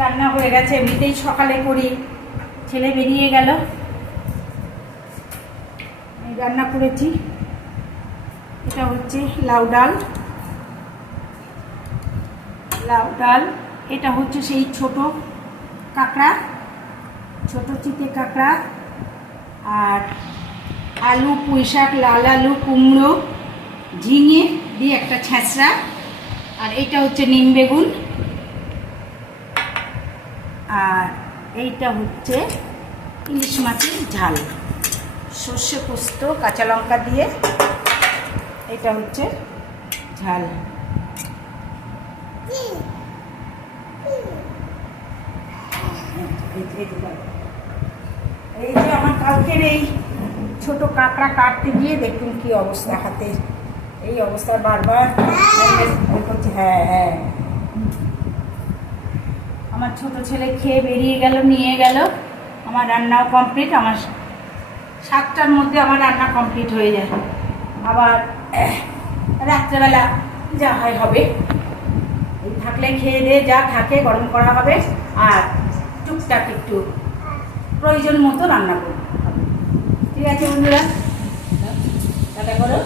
রান্না হয়ে গেছে, এমনিতেই সকালে করি, ছেলে বেরিয়ে গেল। আমি রান্না করেছি, এটা হচ্ছে লাউ ডাল। এটা হচ্ছে সেই ছোট কাঁকড়া, ছোট চিটে কাঁকড়া, আর আলু, পুঁই শাক, লাল আলু, কুমড়ো, ঝিঙে দিয়ে একটা ছ্যাঁচড়া, আর এইটা হচ্ছে নিম বেগুন, আর এইটা হচ্ছে ইলিশ মাছের ঝাল, সর্ষে পোস্ত কাঁচা লঙ্কা দিয়ে এটা হচ্ছে ঝাল। এই যে আমার কালকের এই ছোট কাঁকড়া কাটতে গিয়ে দেখুন কি অবস্থা, হাতে এই অবস্থা, বারবার করছে। হ্যাঁ হ্যাঁ, আমার ছোট ছেলে খেয়ে বেরিয়ে গেল, নিয়ে গেল। আমার রান্নাও কমপ্লিট, আমার 7টার মধ্যে আমার রান্না কমপ্লিট হয়ে যায়। আবার রাত্রেবেলা যা হয় হবে, এই থাকলে খেয়ে দিয়ে যা থাকে গরম করা হবে, আর টুকটাক একটু প্রয়োজন মতো রান্না করব। ঠিক আছে বন্ধুরা, টাটা করো,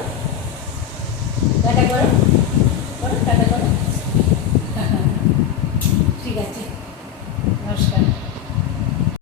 টাটা করো, টাটা করো। ঠিক আছে।